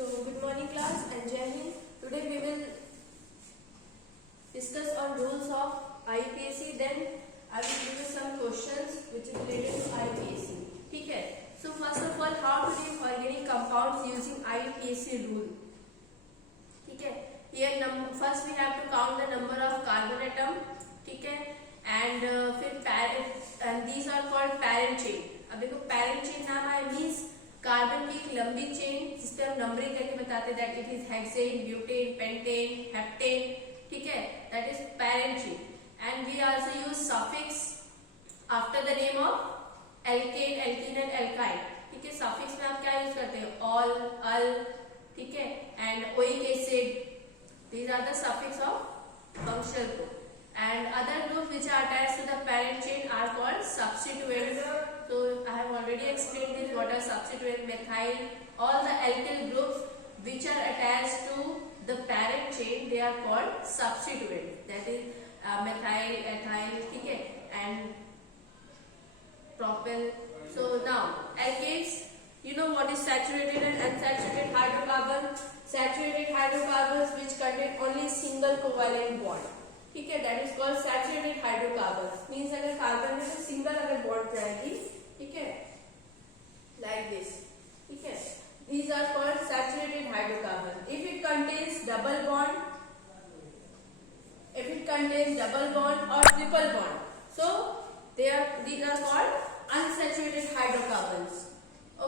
So, good morning class and Jai Hind. Today we will discuss on rules of IUPAC. Then I will give you some questions which is related to IUPAC. ठीक है. So first of all, how to name organic compounds using IUPAC rule. ठीक है. Here first we have to count the number of carbon atom. ठीक है. And फिर and these are called parent chain. अब देखो parent chain नाम है means carbon की एक लंबी चेन जिसपे हम नंबरिंग करके बताते that it is hexane, butane, pentane, heptane. ठीक है, that is parent chain. And we also use suffix after the name of alkane, alkene and alkyne. ठीक है, सफिक्स में आप क्या यूज करते हैं? Ol, al. ठीक है, and oic acid. These are the suffix of functional group. And other groups which are attached to the parent chain are called substituents. So I have already explained this. What are substituents? Methyl. All the alkyl groups which are attached to the parent chain, they are called substituents. That is methyl, ethyl, ठीक है, and propyl. So now alkanes. You know what is saturated and unsaturated hydrocarbon? Saturated hydrocarbons which contain only single covalent bond. ठीक है, that is called saturated hydrocarbon. Means अगर carbon में तो single अगर bond जाएगी, ठीक है, लाइक दिस. ठीक है, these are called saturated hydrocarbon. If it contains double bond or triple bond, so these are called unsaturated hydrocarbons.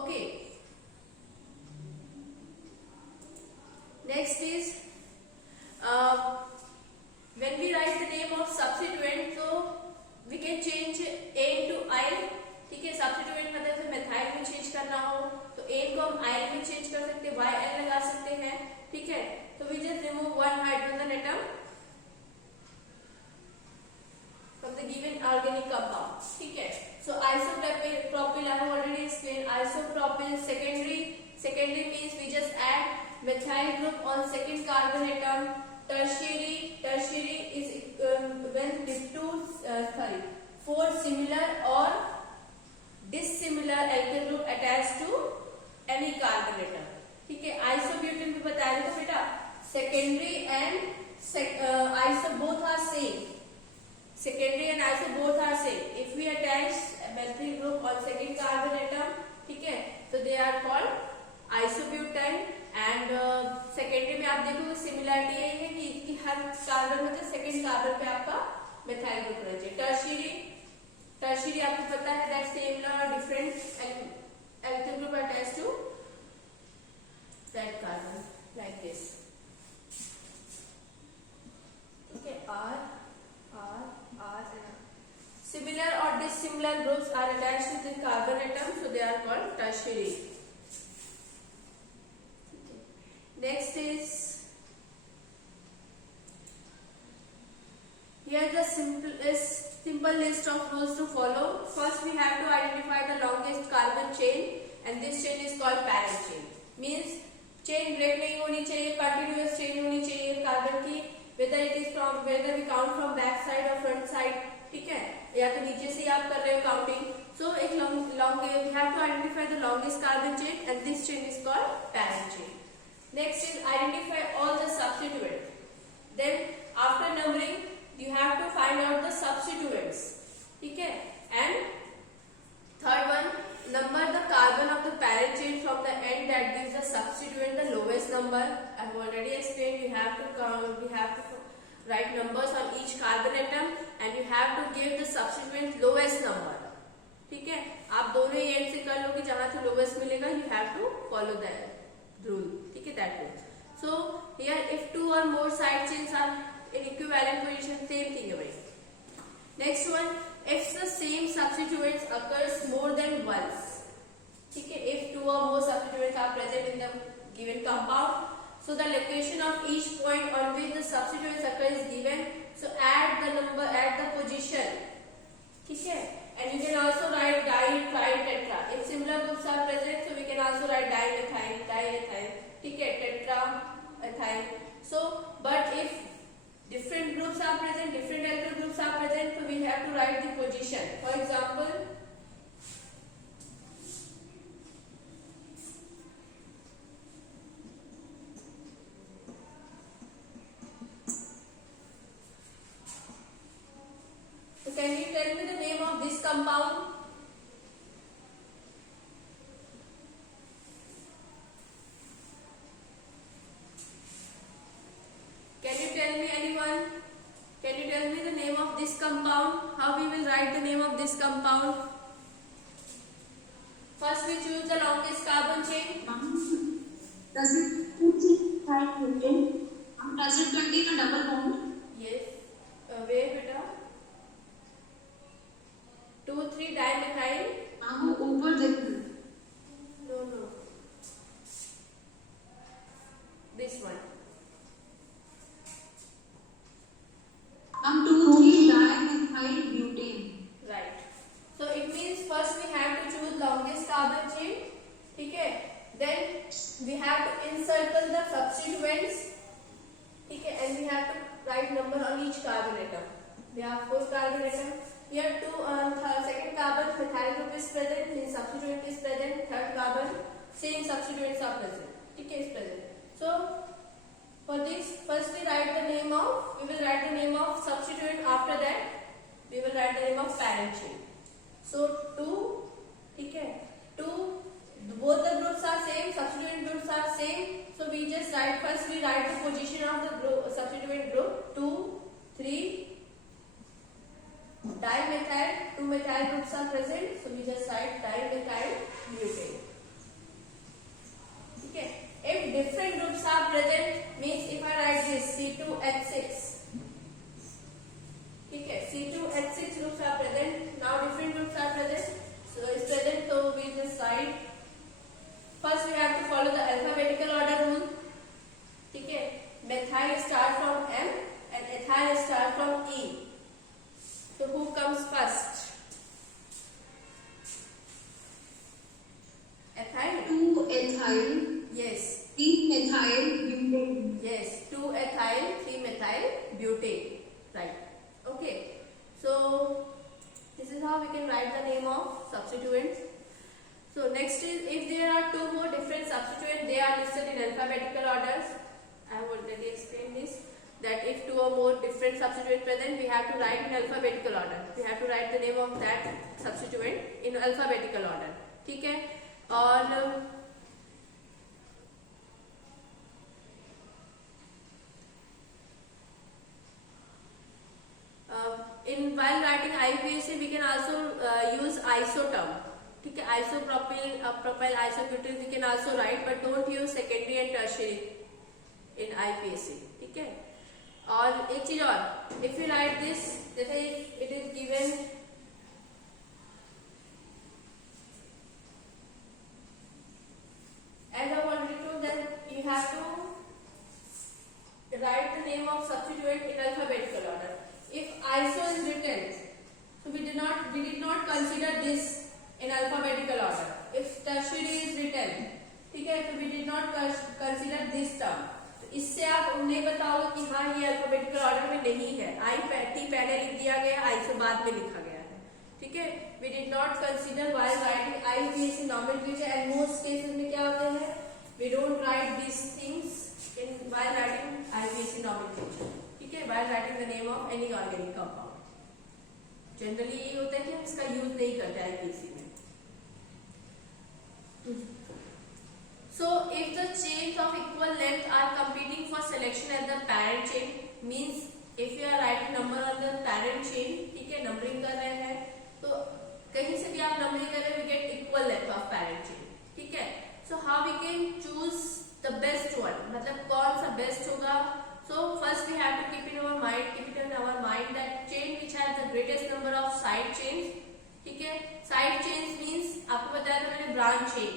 Okay, next is when we write the name of substituent, so we can change A to I. ठीक है, substituent मतलब से methyl में change करना हो तो A को हम I में चेंज कर सकते हैं, YL लगा सकते हैं. ठीक है, तो we just remove one hydrogen atom from the given organic compound. ठीक है, so isopropyl I have already explained. Isopropyl secondary means we just add methyl group on second carbon atom. Tertiary is when four similar or dissimilar alkyl group attached to any carbon atom. ठीक है, isobutene भी बताया था बेटा. Secondary and iso both are same. Secondary and iso both are same. If we attach a methyl group on second carbon atom, ठीक है, so they are called isobutane. And secondary में आप देखोगे सिमिलरिटी यही है कि हर कार्बन मतलब second carbon पे आपका मिथाइल ग्रुप होना चाहिए. टर्शियरी आपको पता है दैट सिमिलर और different alkyl group attached to that carbon like this. Okay, are similar और dissimilar groups are attached to the carbon atom, so they are called tertiary. Next is here the simple list of rules to follow. First we have to identify the longest carbon chain and this chain is called parent chain. Means chain break नहीं होनी चाहिए, continuous chain होनी चाहिए carbon की, whether we count from back side or front side. ठीक है, या तो नीचे से आप कर रहे हो काउंटिंग. So एक we have to identify the longest carbon chain and this chain is called parent chain. Next is identify all the substituents. Then after numbering you have to find out the substituents. ठीक है, and third one, number the carbon of the parent chain from the end that gives the substituent the lowest number. I have already explained. We have to write numbers on each carbon atom and you have to give the substituent lowest number. ठीक है, आप दोनों ही and से कर लो कि जहां से lowest मिलेगा. You have to follow that rule. ठीक है, that rule. So here if two or more side chains are in equivalent position, same thing है भाई. Next one, if the same substituents occurs more than once. ठीक है, if two or more substituents are present in the given compound, so the location of each point on which the substituents occur is given. So add the number at the position. ठीक है, and you can also write di-tetra. If similar groups are present, so we can also write dimethyl, diethyl. ठीक है, tetraethyl. So, but if different groups are present, different alkyl groups are present, so we have to write the position. For example, compound? Can you tell me, anyone? Can you tell me the name of this compound? How we will write the name of this compound? First we choose the longest carbon chain. Does it contain a double bond? Yes. Where beta? 2,3 dimethyl. वो ऊपर देखो. No. This one. 2,3 dimethyl butane. Right. So it means first we have to choose longest carbon chain. ठीक है. Then we have to encircle the substituents. ठीक है. And we have to write number on each carbon atom. We have 4 carbon atom. Here second carbon methyl group is present. Means substituent is present. Third carbon same substituents are present. ठीक है, is present. So for this, first we write the name of. We will write the name of substituent. After that, we will write the name of parent chain. So 2, ठीक है, 2. Both the groups are same. Substituent groups are same. So we just write first. We write the position of the group, substituent group. 2, 3. Dimethyl. 2 methyl groups are present. So we just write dimethyl butane. Okay. If different groups are present, means if I write this C2H6, okay, C2H6 groups are present. Now different groups are present. So it's present. So we just write. First we have to follow the alphabetical order rule. Okay. Methyl start from M and ethyl start from E. So who comes first? Ethyl. 2 ethyl. Yes. 3 methyl butane. Yes. 2 ethyl, 3 methyl butane. Right. Okay. So this is how we can write the name of substituents. So next is, if there are 2 more different substituents, they are listed in alphabetical orders. I have already explained this. That if 2 or more different substituents present, we have to write in alphabetical order. We have to write the name of that substituent in alphabetical order. ठीक है. और in while writing IUPAC, we can also use iso term. ठीक है. Isopropyl, propyl, isobutane we can also write, but don't use secondary and tertiary in IUPAC. ठीक है. और एक चीज और, if you write this, जैसे it is given as I already told, then you have to write the name of substituent in alphabetical order. If iso is written, so we did not consider this in alphabetical order. If tertiary is written, ठीक है, तो we did not consider this term. इससे आप उन्हें बताओ कि हाँ ये अल्फाबेटिकल ऑर्डर में नहीं है. टी पहले लिख दिया गया, आईसो बाद में लिखा गया है. ठीक है. We did not consider while writing IUPAC nomenclature, and most cases में क्या होते हैं, we don't write this things in while writing IUPAC nomenclature. ठीक है. While writing the name of any organic compound generally ये होता है कि हम इसका यूज नहीं करते आईयूपीएसी में. So if the chains of equal length are competing for selection at the parent chain, means if you are writing number on the parent chain, ठीक है, नंबरिंग कर रहे हैं, तो कहीं से भी आप नंबरिंग कर रहे हैं, we get equal length of parent chain. ठीक है. So how we can choose the best one, मतलब कौन सा best होगा. So first we have to keep in our mind that chain which has the greatest number of side chains. ठीक है. Side chains means आपको बताया था मैंने branch chain.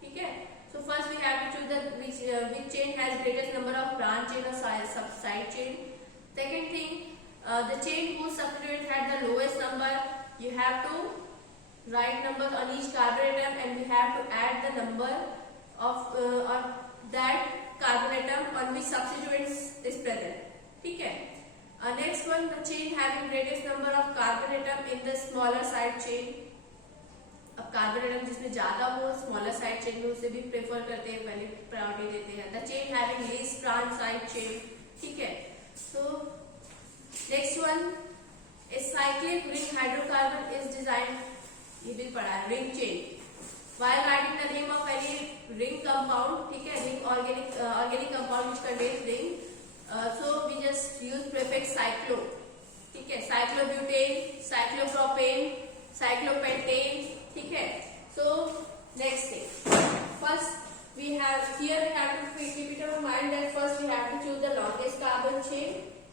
ठीक है. So first we have to choose the which chain has greatest number of branch chain or side chain. Second thing, the chain whose substituent had the lowest number, you have to write numbers on each carbon atom, and we have to add the number of that carbon atom on which substituents is present. ठीक है. Next one, the chain having greatest number of carbon atom in the smaller side chain. अब carbon atom जिसमें ज्यादा हो, smaller side chain में उसे भी prefer करते हैं, पहले प्रायोरिटी देते हैं. The chain having least branch side chain. ठीक है. So next one, A cyclic ring hydrocarbon is designed, ये भी पढ़ा है, ring chain. While writing the name of any ring compound, ठीक है, ring organic compound which contains ring, so we just use prefix cyclo, ठीक है, cyclobutane, cyclopropane, cyclopentane, ठीक है. So next thing, first we have to keep it in mind that first we have to choose the longest carbon chain,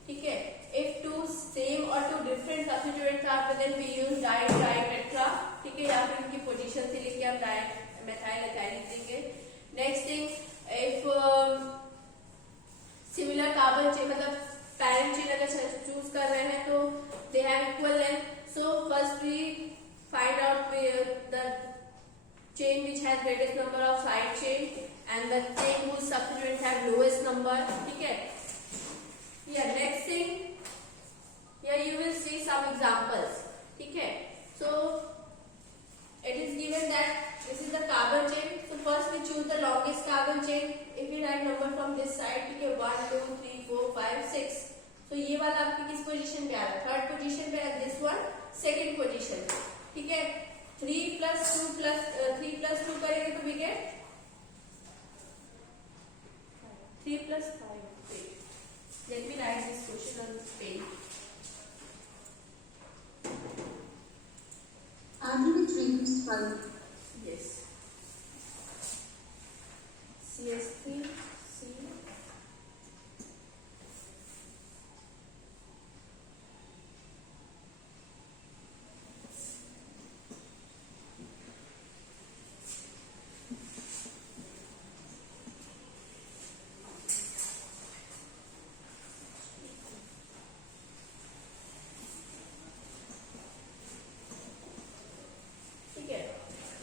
ठीक है. If two same or two different substituents are present, we use di-tetra, ठीक है, या फिर इनकी position से लेके आप methyl ethyl लिख देंगे. Next thing, if similar carbon chain, मतलब parent chain अगर choose कर रहे हैं तो they have equal length. So first we find out the chain which has greatest number of side chain and the chain whose substituents have lowest number, ठीक है. Yeah, next thing, here you will see some examples, ठीक है. So it is given that this is the carbon chain. So first we choose the longest carbon chain. If we write number from this side, ठीक है, 1 2 3 4 5 6. So ये वाला आपकी किस position पे आ रहा है? थर्ड पोजीशन पे, and this one second position, ठीक है. 3 plus 2 करेंगे तो we get 3 plus 5. Let me write this question on this page. Actually 3 plus 5. Yes. CS3 C.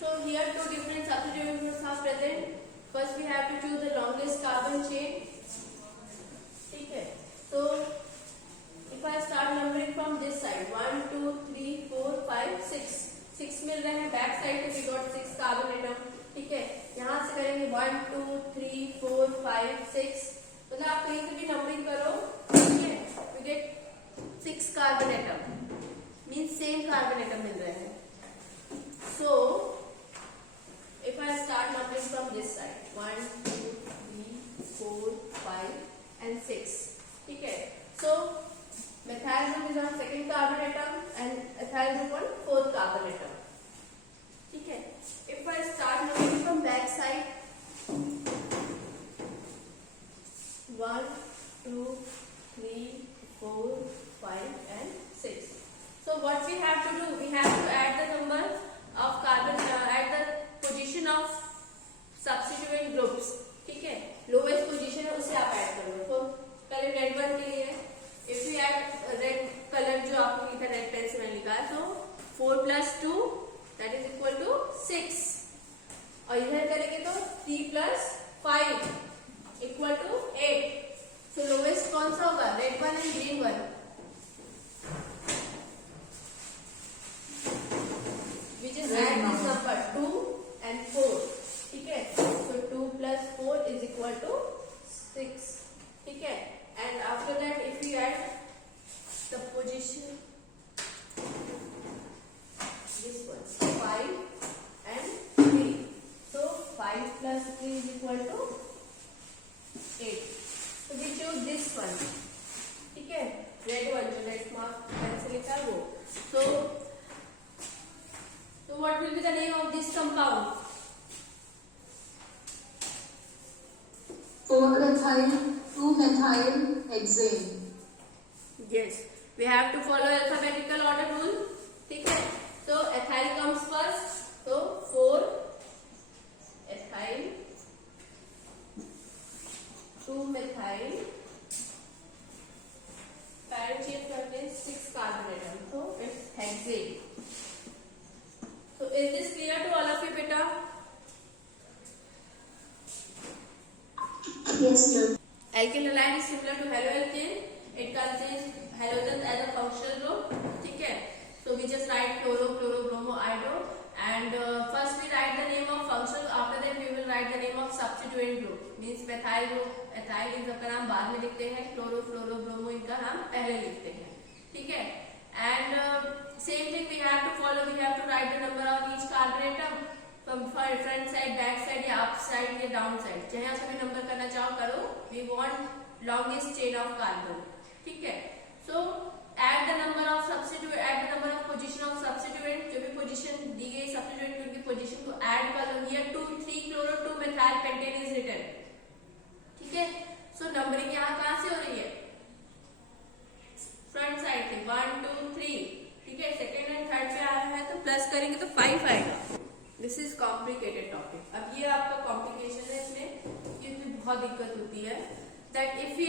So here two different substituents are present. First we have to choose the longest carbon chain. ठीक है. So if I start numbering from this side, 1 2 3 4 5 6. 6 मिल रहे हैं back side पे, we got 6 carbon atom, ठीक है. यहाँ से करेंगे 1 2 3 4 5 6. मतलब आप कहीं से भी नंबरिंग करो, ठीक है, we get 6 carbon atom, means same carbon atom मिल रहे हैं. So if I start numbering from this side, 1 2 3 4 5 and 6, ठीक है. So methyl group is on second carbon atom and ethyl group on fourth carbon atom, ठीक है. If I start numbering from back side, 1 2 3 4 5 and 6. So what we have to do, we have to add the number of carbon at the position of substituent groups, ठीक है. Lowest position है उसे आप add करो. तो पहले red one के लिए if you add red colour जो आपको लिखा रेड पेन से मैंने लिखा है, तो 4 plus 2 that is equal to 6. और इधर करेंगे तो 3 plus 5 equal to 8. So lowest कौन सा होगा? Red one and green one. We just add this number 2 and 4, ठीक है. So 2 plus 4 is equal to 6, ठीक है. And after that if you add the position, this one 5 and 3, so 5 plus 3 is equal to 8. So we choose this one, ठीक है, red one जो red mark pencil लिखा है वो. So what will be the name of this compound? 4-ethyl 2-methyl hexane. Yes, we have to follow alphabetical order rule, ठीक है. So ethyl comes first, so 4 ethyl 2 methyl, parent chain contains 6 carbon atom, so it's hexane. So is this clear to all of you, beta? Yes, sir. Alkyl halide is similar to haloalkane. It contains halogens as a functional group, ठीक है. So we just write chloro, chloro, bromo, iodo, and first we write the name of functional. After that we will write the name of substituent group. Means methyl group, ethyl इनका नाम बाद में लिखते हैं, chloro, fluoro, bromo इनका नाम पहले लिखते हैं, ठीक है. And same thing we have to follow. We have to write the number of each carbon atom from front side, back side या up side या down side. जहाँ से भी नंबर करना चाहो करो. We want longest chain of carbon. ठीक है. So add the number of substituent, add the number of position of substituent. जो भी position दी गई substituent की उनकी position को add कर लो. Here 2,3 chloro 2 methyl pentane is written. ठीक है. So numbering यहाँ कहाँ से हो रही है? फ्रंट साइड से 1 2 3. ठीक है. सेकेंड एंड थर्ड पे आ रहा है तो प्लस करेंगे तो 5 आएगा. This is complicated topic. अब ये आपका कॉम्प्लिकेशन है. इसमें ये बहुत दिक्कत होती है that if you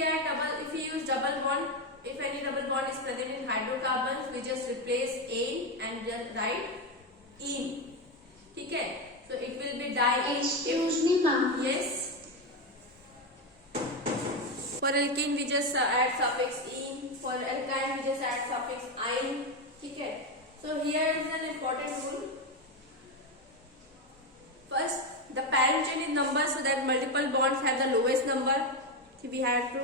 use double bond, if any double bond is present in hydrocarbons, we just replace "ane" and just write "ene." ठीक है. So it will be di. Excuse me, ma'am. Yes. For alkene we just add suffix "ene." For alkyne we just add suffix "ine." ठीक है. So here is an important rule. First, the parent chain is numbered so that multiple bonds have the lowest number. So we have to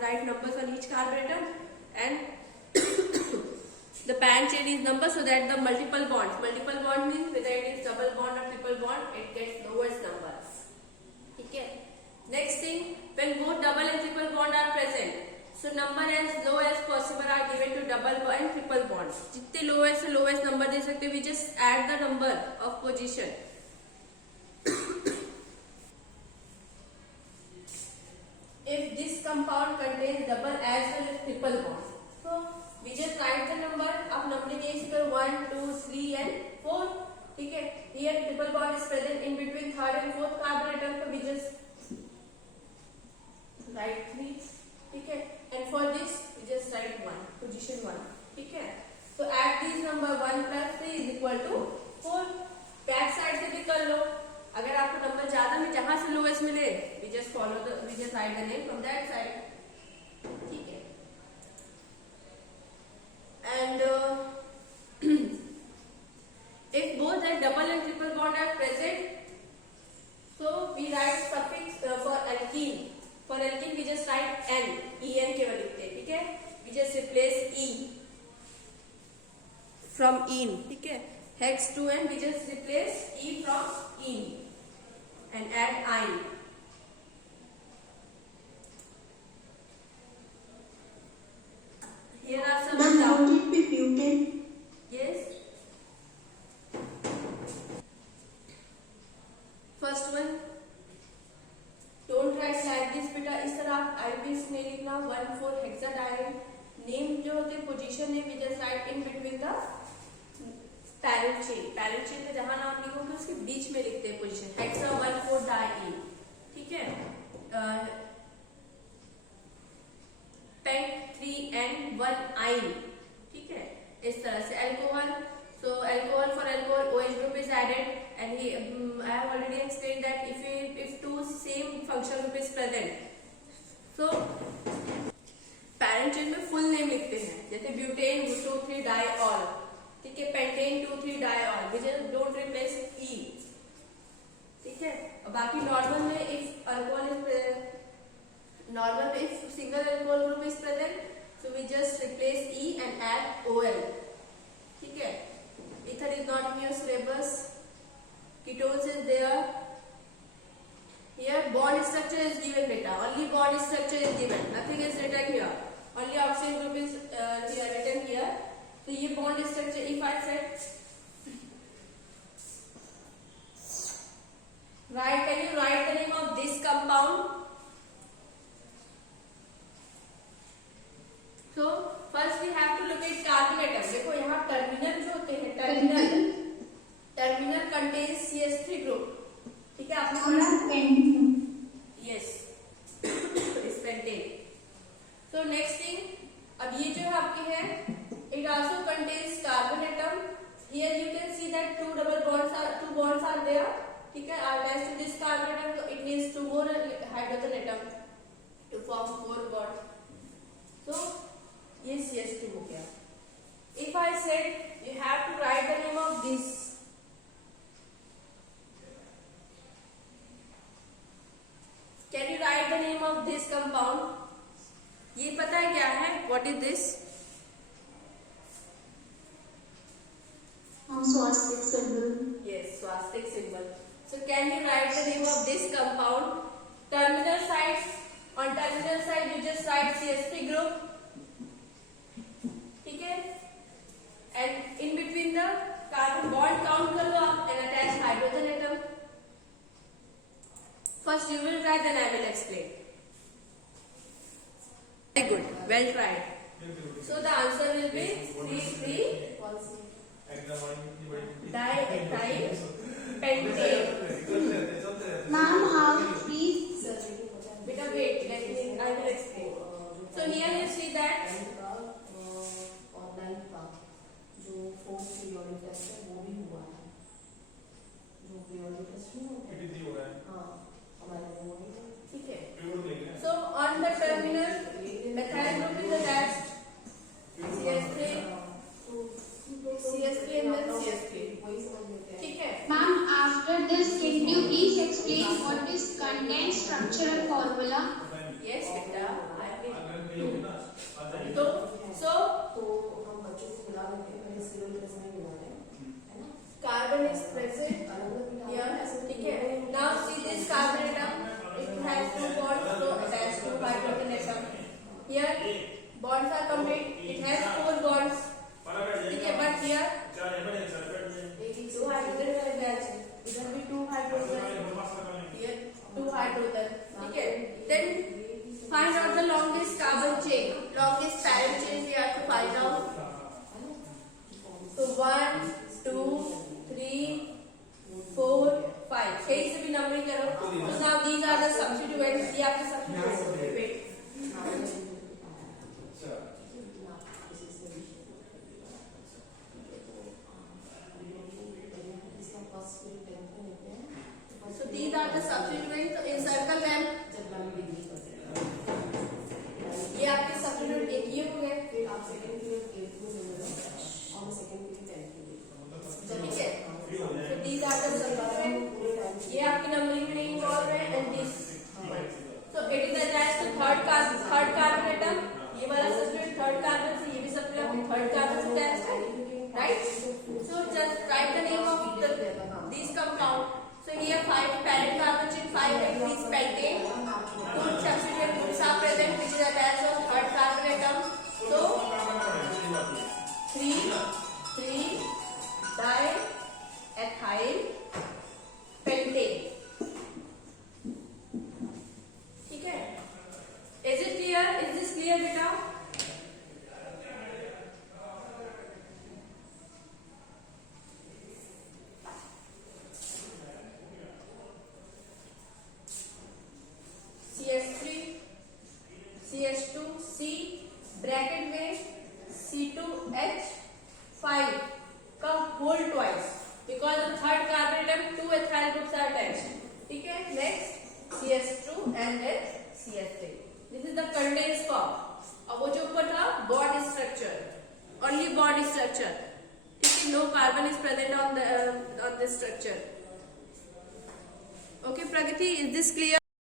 write numbers on each carbon atom, and the parent chain is numbered so that the multiple bonds means whether it is double bond or triple bond, it gets lowest number. ठीक है. Next thing, when both double and triple bond are present, so number as low as possible are given to double and triple bonds. जितने lowest से lowest number दे सकते, we just add the number of position. If this compound contains double as well as triple bond, so we just write the number. अब numbering is 1 2 3 and 4. ठीक है. Here triple bond is present in between third and fourth carbon atom, so we just write 3. ठीक है. And for this we just write 1, position 1. ठीक है. So add these number 1 plus 3 is equal to 4. Back side से भी कर लो. अगर आपको number ज्यादा में जहां से लोएस्ट मिले, we just write the name from that side. ठीक है. And if both the double and triple bond are present, so we write suffix for alkene. For alkene we just write "n", "en" केवल लिखते हैं. ठीक है. We just replace "e" from "ene". ठीक है. Hex 2n we just replace "e" from "ene" and add "ine". Here are some Ma'am, would it be butane? Yes. First one, don't write like this बेटा. इस तरह आप IBs नहीं लिखना. 1,4 hexadiene. Name जो होते हैं position name we just write in between the parent chain. Parent chain में जहाँ नाम लिखोगे उसके बीच में लिखते हैं position. Hexa 1,4-diene. ठीक है. Pent 3N1-ine. ठीक है. इस तरह से alcohol. So alcohol, for alcohol OH group is added, and I have already explained that if two same functional group is present, so parent chain में full name लिखते हैं. जैसे butane 2,3-diol. ठीक है. Pentane 2,3-diol. we just don't replace E. ठीक है. बाकी normal में if alcohol is normal में if single alcohol group is present, so we just replace E and add OL. ठीक है. Ether is not in your syllabus. Ketones is there. Here bond structure is given beta. Only bond structure is given. Nothing is written here. Only oxygen group is here written here. So ये bond structure, if I said can you write the name of this compound? So first we have to look at carbon atom. देखो यहाँ terminal जो होते हैं, terminal contains CH3 group. ठीक है. आपने पढ़ा? Yes. Is pentane. So next thing, अब ये जो आपकी है, it also contains carbon atom. Here you can see that two bonds are there. ठीक है. Attached to this carbon atom, so it needs 2 more hydrogen atom to form 4 bonds. So ये CH2 हो गया. If I said you have to write the name of this, can you write the name of this compound? ये पता है क्या है? What is this? swastik symbol. Yes, swastik symbol. So can you write the name of this compound? Terminal sides. On terminal side you just write CH3 group. ठीक है? And in between the carbon bond count कर लो आप and attach hydrogen atom. First you will try, then I will explain. Very good. Well tried. So the answer will be 3,3 diethyl pentane. Ma'am, how please? Beta wait, I will explain. So here you see that online का जो fourth periodic test है वो भी हुआ है जो periodic test नहीं होता है हाँ हमारे वो नहीं है ठीक है. So on the terminal methyl group is attached. CH3 and then CH3. वही समझ लेते हैं ठीक है. Ma'am, after this, can you please explain what is condensed structural formula? Yes बेटा, I will. So तो हम बच्चों को बुला लेते हैं पहले सिविल ड्रेस में बुलाते हैं है ना carbon is present अलग अलग here. ठीक है. Now see this carbon atom. It has two bonds, so attached to hydrogen atom. Here bonds are complete. It has four bonds. ठीक है. But here two hydrogen are attached. इधर भी two hydrogen. Here two hydrogen. ठीक है. Then find out the longest carbon chain. Longest parent chain we have to find out. So 1, 2, 3, 4, 5. 6 से भी numbering करो. So now these are the substituents. ये आपके substituents हैं. Wait. इसका फर्स्ट फिर 10th में लेते हैं So these are the substituents. So encircle them. जब लंबी डिग्री करते हैं ये आपके substituent एक ही हो गए. फिर आप सेकंड पीरियड 8th में ले लो और सेकंड पीरियड 10th में ले ठीक है. So these are the substituents. ये आपकी numbering में नहीं involved है and this. So it is attached to third carbon atom. ये वाला substituent third carbon से ये भी substituent आपके third carbon से attached है. Right? So just write the name of these compound. So here 5 parent carbon chain, 5 is pentane. Two substituent groups are present which is attached on third carbon atom. So 3 diethyl pentane. ठीक है. Is it clear? Is this clear बेटा? CH3 CH2 C bracket में C2H5 का whole twice because the third carbon atom 2 ethyl groups are attached. ठीक है. Next CH2 and then CH3. This is the condensed form. और वो जो ऊपर था bond structure, only bond structure. ठीक है. No carbon is present on this structure. Okay, Pragati, is this clear?